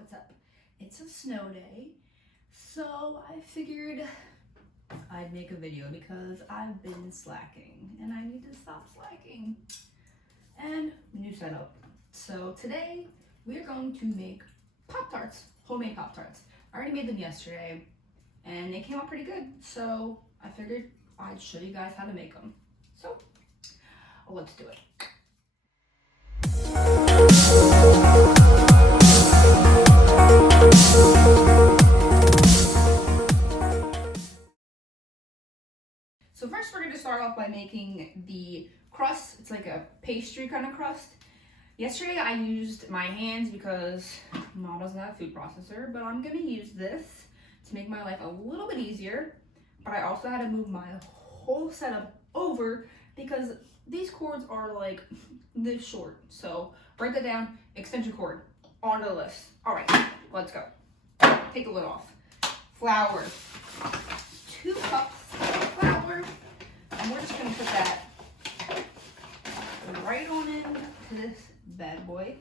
what's up? It's a snow day, so I figured I'd make a video because I've been slacking and I need to stop slacking. And new setup. So today we're going to make Pop-Tarts, homemade Pop-Tarts. I already made them yesterday and they came out pretty good, so I figured I'd show you guys how to make them. So let's do it. So first we're going to start off by making the crust. It's like a pastry kind of crust. Yesterday I used my hands because Mom doesn't have a food processor, but I'm going to use this to make my life a little bit easier. But I also had to move my whole setup over because these cords are like this short. So write that down, extension cord, on the list. All right, let's go. Take the lid off. Flour, 2 cups of flour, and we're just gonna put that right on into this bad boy.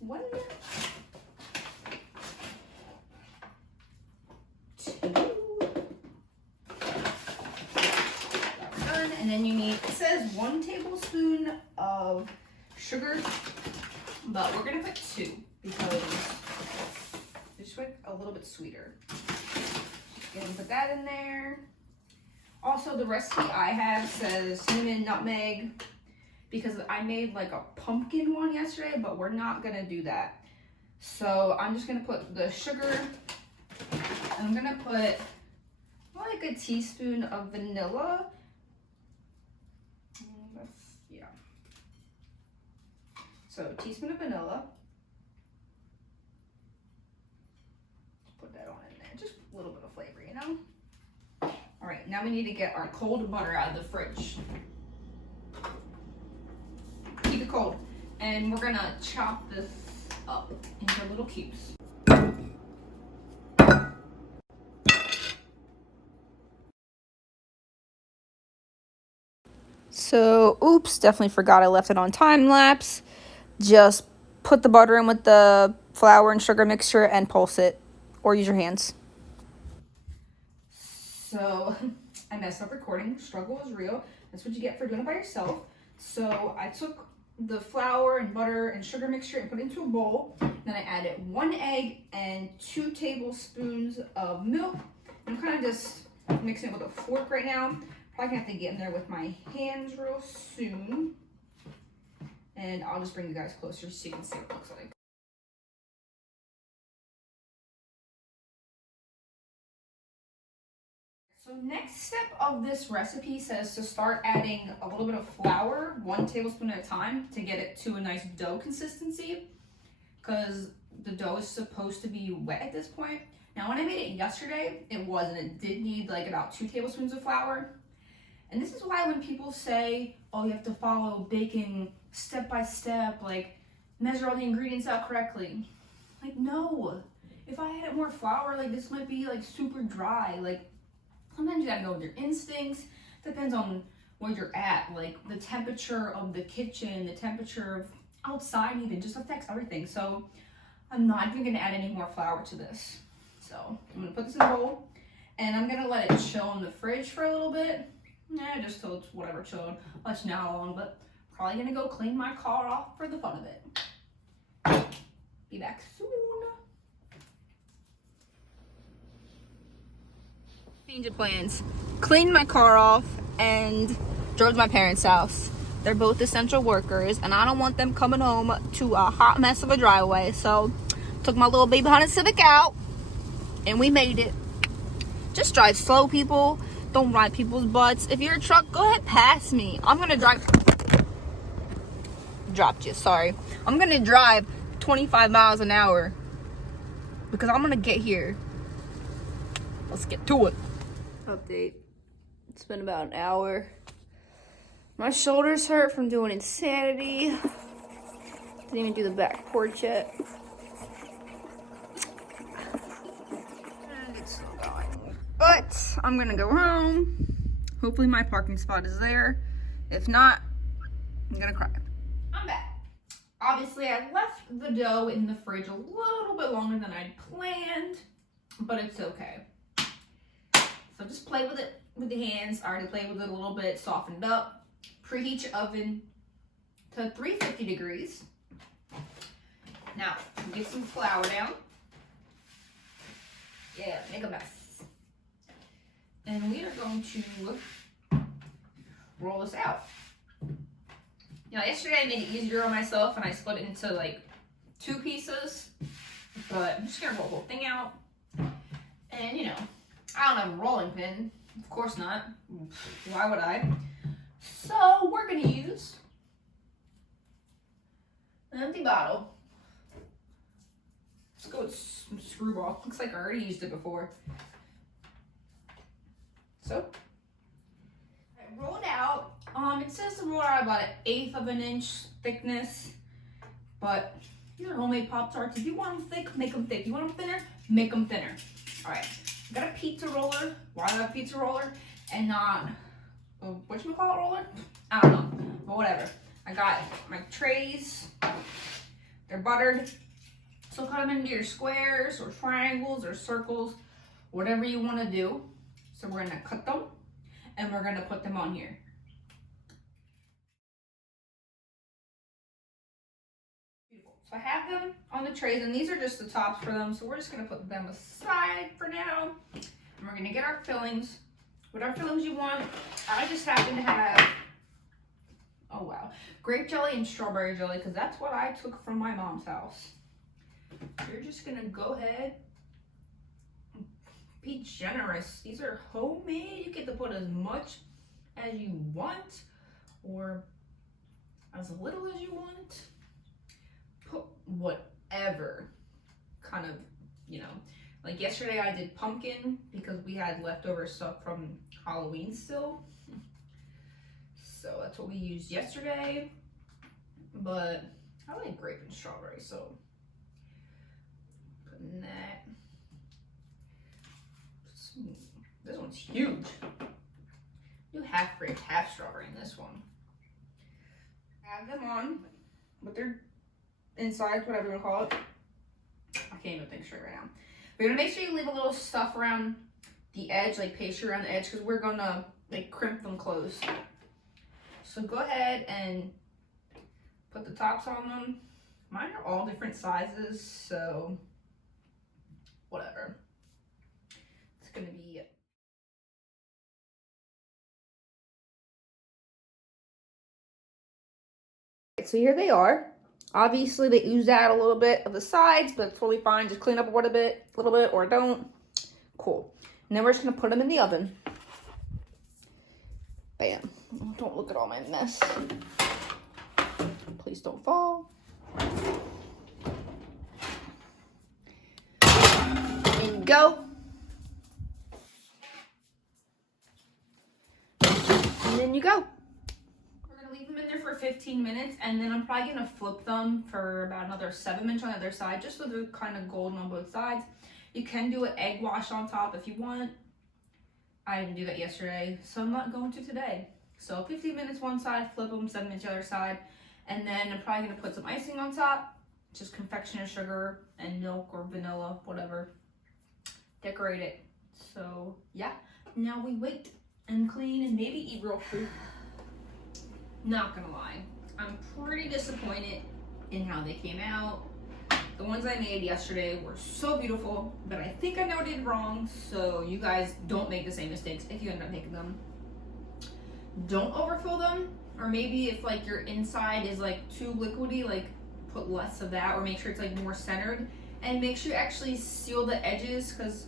1, 2. And then you need, it says 1 tablespoon of sugar, but we're gonna put 2 because it's like a little bit sweeter. Just gonna put that in there. Also, the recipe I have says cinnamon, nutmeg, because I made like a pumpkin one yesterday, but we're not gonna do that. So I'm just gonna put the sugar. I'm gonna put like a teaspoon of vanilla. Yeah. So a teaspoon of vanilla. Just put that on in there. Just a little bit of flavor, you know? All right, now we need to get our cold butter out of the fridge. Keep it cold. And we're gonna chop this up into little cubes. So, oops, definitely forgot I left it on time lapse. Just put the butter in with the flour and sugar mixture and pulse it, or use your hands. So, I messed up recording. Struggle is real. That's what you get for doing it by yourself. So, I took the flour and butter and sugar mixture and put it into a bowl. Then I added 1 egg and 2 tablespoons of milk. I'm kind of just mixing it with a fork right now. Probably gonna have to get in there with my hands real soon. And I'll just bring you guys closer so you can see what it looks like. So next step of this recipe says to start adding a little bit of flour, 1 tablespoon at a time, to get it to a nice dough consistency. Because the dough is supposed to be wet at this point. Now when I made it yesterday, it wasn't. It did need like about 2 tablespoons of flour. And this is why when people say, oh, you have to follow baking step by step, like measure all the ingredients out correctly. Like, no. If I added more flour, like this might be like super dry. Like sometimes you gotta go with your instincts. Depends on where you're at. Like the temperature of the kitchen, the temperature of outside even just affects everything. So I'm not even gonna add any more flour to this. So I'm gonna put this in a bowl and I'm gonna let it chill in the fridge for a little bit. Just till it's whatever chilled. I'll let you know how long, but probably gonna go clean my car off for the fun of it. Be back soon. Change of plans. Cleaned my car off and drove to my parents' house. They're both essential workers and I don't want them coming home to a hot mess of a driveway. So took my little baby Honda Civic out and we made it. Just drive slow, people. Don't ride people's butts. If you're a truck, go ahead pass me. I'm gonna drive. Dropped you, sorry. I'm gonna drive 25 miles an hour because I'm gonna get here. Let's get to it. Update. It's been about an hour. My shoulders hurt from doing insanity. Didn't even do the back porch yet. But I'm gonna go home. Hopefully my parking spot is there. If not, I'm gonna cry. I'm back. Obviously, I left the dough in the fridge a little bit longer than I'd planned, but it's okay. So just play with it with the hands. I already played with it a little bit, softened up. Preheat your oven to 350 degrees. Now, get some flour down. Yeah, make a mess. And we are going to roll this out. Now, yesterday I made it easier on myself and I split it into like 2 pieces. But I'm just gonna roll the whole thing out. And you know, I don't have a rolling pin. Of course not. Why would I? So we're gonna use an empty bottle. Let's go with some screwball. Looks like I already used it before. So I roll it out. It says to roll out about 1/8 of an inch thickness, but these are homemade Poptarts. If you want them thick, make them thick. You want them thinner, make them thinner. All right, I got a pizza roller. Why do I have a pizza roller and not a whatchamacallit roller? I don't know, but whatever. I got my trays. They're buttered. So cut them into your squares or triangles or circles, whatever you want to do. So we're gonna cut them and we're gonna put them on here. Beautiful. So I have them on the trays and these are just the tops for them. So we're just gonna put them aside for now. And we're gonna get our fillings. Whatever fillings you want. I just happen to have, oh wow, grape jelly and strawberry jelly because that's what I took from my mom's house. You're just gonna go ahead, be generous. These are homemade. You get to put as much as you want or as little as you want. Put whatever kind of, you know, like yesterday I did pumpkin because we had leftover stuff from Halloween still. So that's what we used yesterday. But I like grape and strawberry, so putting that. This one's huge. Do half grape, half strawberry in this one. Have them on with their insides, whatever you want to call it. I can't even think straight right now. But you're gonna make sure you leave a little stuff around the edge, like pastry around the edge, because we're gonna like crimp them closed. So go ahead and put the tops on them. Mine are all different sizes, so whatever. It's gonna be so here they are. Obviously they oozed out a little bit of the sides, but it's totally fine. Just clean up a little bit, or don't. Cool. And then we're just gonna put them in the oven. Bam. Don't look at all my mess. Please don't fall. In you go. And then you go. We're gonna leave them in there for 15 minutes, and then I'm probably gonna flip them for about another 7 minutes on the other side, just so they're kind of golden on both sides. You can do an egg wash on top if you want. I didn't do that yesterday, so I'm not going to today. So 15 minutes one side, flip them, 7 minutes the other side, and then I'm probably gonna put some icing on top, just confectioner sugar and milk or vanilla, whatever. Decorate it. So yeah, now we wait and clean and maybe eat real food. Not gonna lie, I'm pretty disappointed in how they came out. The ones I made yesterday were so beautiful, but I think I know what I did wrong, so you guys don't make the same mistakes if you end up making them. Don't overfill them, or maybe if like your inside is like too liquidy, like put less of that, or make sure it's like more centered, and make sure you actually seal the edges, because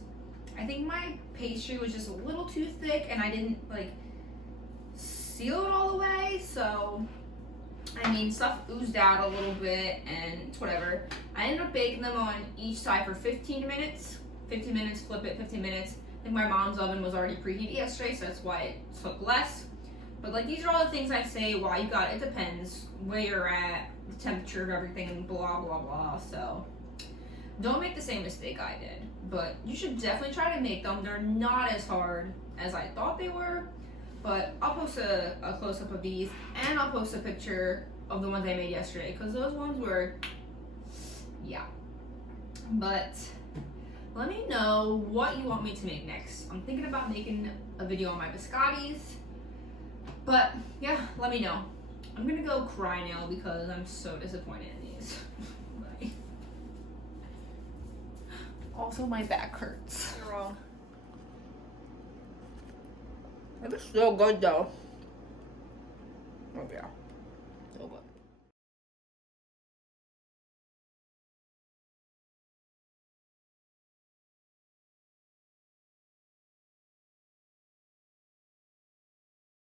I think my pastry was just a little too thick and I didn't like seal it all the way. So I mean, stuff oozed out a little bit and it's whatever. I ended up baking them on each side for 15 minutes. 15 minutes, flip it, 15 minutes. I think my mom's oven was already preheated yesterday, so that's why it took less. But like, these are all the things I say why you got it. It depends where you're at, the temperature of everything, and blah, blah, blah. So don't make the same mistake I did. But you should definitely try to make them. They're not as hard as I thought they were. But I'll post a close-up of these, and I'll post a picture of the ones I made yesterday, because those ones were, yeah. But let me know what you want me to make next. I'm thinking about making a video on my biscottis, but yeah, let me know. I'm gonna go cry now because I'm so disappointed in these. Bye. Also, my back hurts. You're wrong. It was so good though. Oh yeah, so good.